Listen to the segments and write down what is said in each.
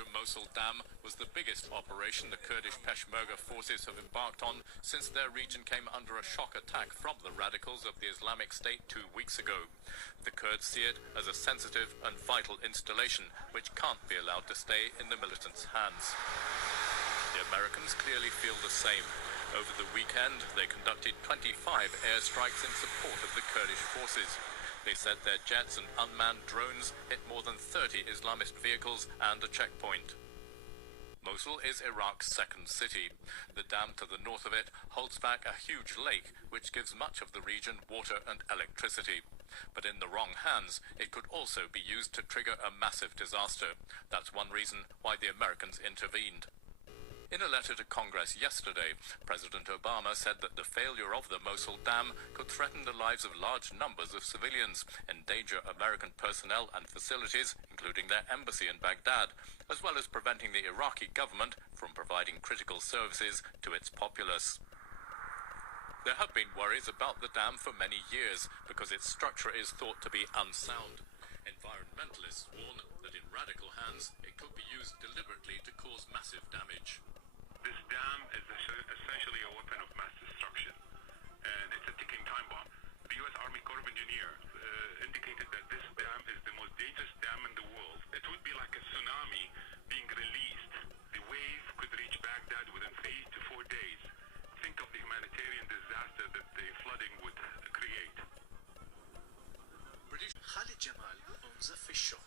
Mosul Dam was the biggest operation the Kurdish Peshmerga forces have embarked on since their region came under a shock attack from the radicals of the Islamic State 2 weeks ago. The Kurds see it as a sensitive and vital installation which can't be allowed to stay in the militants' hands. The Americans clearly feel the same. Over the weekend, they conducted 25 airstrikes in support of the Kurdish forces. They said their jets and unmanned drones hit more than 30 Islamist vehicles and a checkpoint. Mosul is Iraq's second city. The dam to the north of it holds back a huge lake which gives much of the region water and electricity. But in the wrong hands, it could also be used to trigger a massive disaster. That's one reason why the Americans intervened. In a letter to Congress yesterday, President Obama said that the failure of the Mosul Dam could threaten the lives of large numbers of civilians, endanger American personnel and facilities, including their embassy in Baghdad, as well as preventing the Iraqi government from providing critical services to its populace. There have been worries about the dam for many years because its structure is thought to be unsound. Environmentalists warn that in radical hands it could be used deliberately to cause massive damage. This dam is essentially a weapon of mass destruction, and it's a ticking time bomb. The U.S. Army Corps of Engineers indicated that this dam is the most dangerous dam in the world. It would be like a tsunami being released. The wave could reach Baghdad within 3 to 4 days. Think of the humanitarian disaster that the flooding would create. Khalid Jamal owns a fish shop.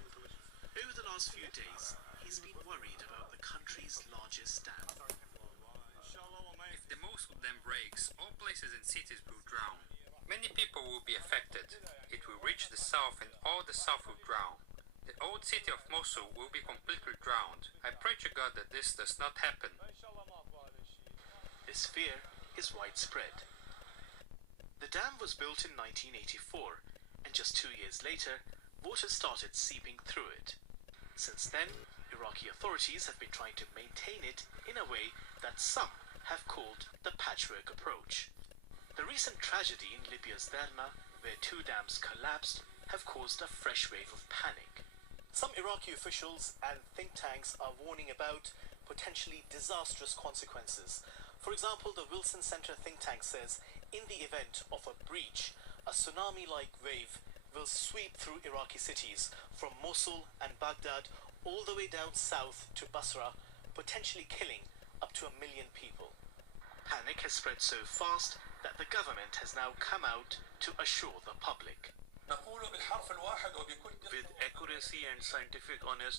Over the last few days, he's been worried about the country's largest dam. If the Mosul dam breaks, all places and cities will drown. Many people will be affected. It will reach the south and all the south will drown. The old city of Mosul will be completely drowned. I pray to God that this does not happen. This fear is widespread. The dam was built in 1984, and just 2 years later, water started seeping through it. Since then, Iraqi authorities have been trying to maintain it in a way that some have called the patchwork approach. The recent tragedy in Libya's Derna, where 2 dams collapsed, have caused a fresh wave of panic. Some Iraqi officials and think tanks are warning about potentially disastrous consequences. For example, the Wilson Center think tank says in the event of a breach, a tsunami-like wave will sweep through Iraqi cities from Mosul and Baghdad all the way down south to Basra, potentially killing up to 1 million people. Panic has spread so fast that the government has now come out to assure the public. With accuracy and scientific honesty,